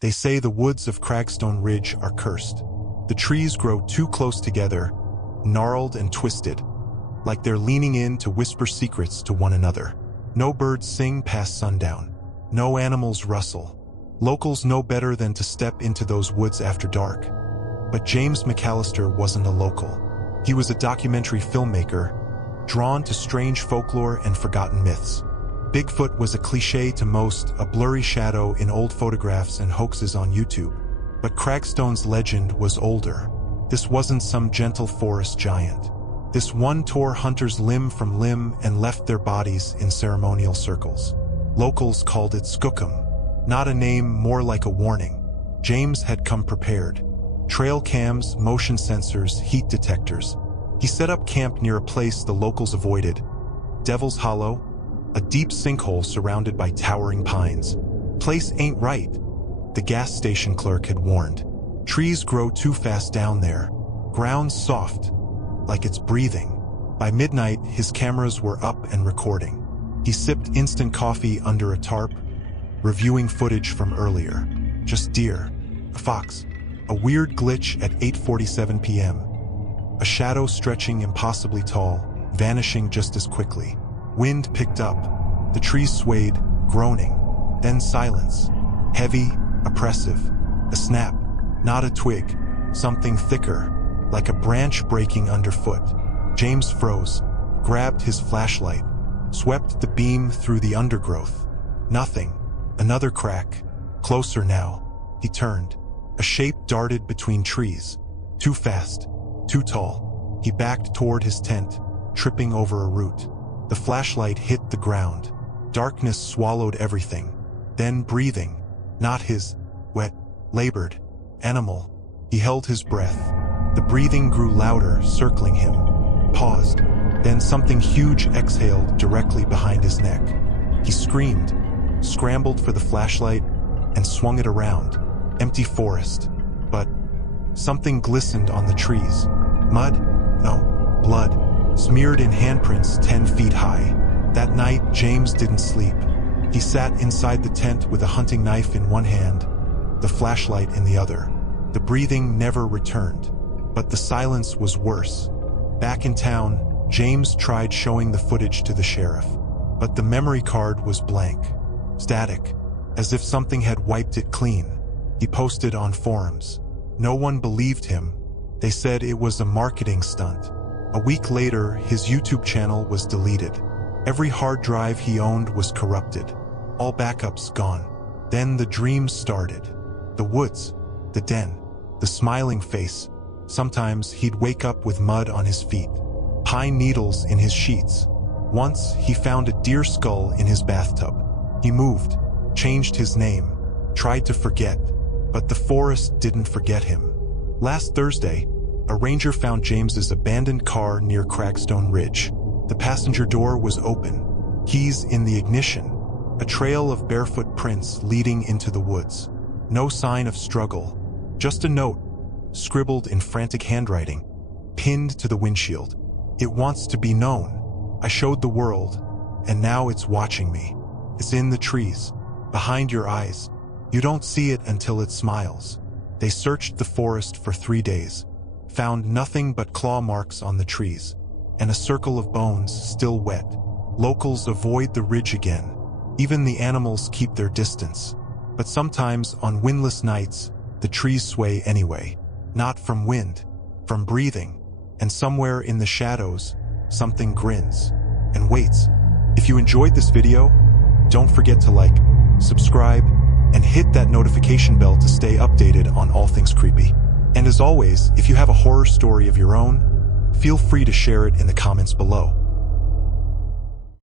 They say the woods of Cragstone Ridge are cursed. The trees grow too close together, gnarled and twisted, like they're leaning in to whisper secrets to one another. No birds sing past sundown. No animals rustle. Locals know better than to step into those woods after dark. But James McAllister wasn't a local. He was a documentary filmmaker, drawn to strange folklore and forgotten myths. Bigfoot was a cliché to most, a blurry shadow in old photographs and hoaxes on YouTube. But Cragstone's legend was older. This wasn't some gentle forest giant. This one tore hunters limb from limb and left their bodies in ceremonial circles. Locals called it Skookum. Not a name, more like a warning. James had come prepared. Trail cams, motion sensors, heat detectors. He set up camp near a place the locals avoided. Devil's Hollow, a deep sinkhole surrounded by towering pines. Place ain't right, the gas station clerk had warned. Trees grow too fast down there. Ground soft, like it's breathing. By midnight, his cameras were up and recording. He sipped instant coffee under a tarp, reviewing footage from earlier. Just deer, a fox, a weird glitch at 8:47 p.m. A shadow stretching impossibly tall, vanishing just as quickly. Wind picked up. The trees swayed, groaning. Then silence. Heavy, oppressive. A snap. Not a twig. Something thicker, like a branch breaking underfoot. James froze, grabbed his flashlight, swept the beam through the undergrowth. Nothing. Another crack. Closer now. He turned. A shape darted between trees. Too fast. Too tall. He backed toward his tent, tripping over a root. The flashlight hit the ground. Darkness swallowed everything. Then breathing. Not his wet, labored animal. He held his breath. The breathing grew louder, circling him. Paused. Then something huge exhaled directly behind his neck. He screamed, scrambled for the flashlight, and swung it around. Empty forest. But something glistened on the trees. Mud? No. Blood. Smeared in handprints 10 feet high. That night, James didn't sleep. He sat inside the tent with a hunting knife in one hand, the flashlight in the other. The breathing never returned. But the silence was worse. Back in town, James tried showing the footage to the sheriff. But the memory card was blank. Static. As if something had wiped it clean. He posted on forums. No one believed him. They said it was a marketing stunt. A week later, his YouTube channel was deleted. Every hard drive he owned was corrupted. All backups gone. Then the dreams started. The woods, the den, the smiling face. Sometimes he'd wake up with mud on his feet, pine needles in his sheets. Once he found a deer skull in his bathtub. He moved, changed his name, tried to forget, but the forest didn't forget him. Last Thursday, a ranger found James's abandoned car near Cragstone Ridge. The passenger door was open, keys in the ignition, a trail of barefoot prints leading into the woods. No sign of struggle, just a note, scribbled in frantic handwriting, pinned to the windshield. It wants to be known. I showed the world, and now it's watching me. It's in the trees, behind your eyes. You don't see it until it smiles. They searched the forest for 3 days, found nothing but claw marks on the trees, and a circle of bones still wet. Locals avoid the ridge again. Even the animals keep their distance. But sometimes, on windless nights, the trees sway anyway. Not from wind, from breathing. And somewhere in the shadows, something grins and waits. If you enjoyed this video, don't forget to like, subscribe, and hit that notification bell to stay updated on all things creepy. And as always, if you have a horror story of your own, feel free to share it in the comments below.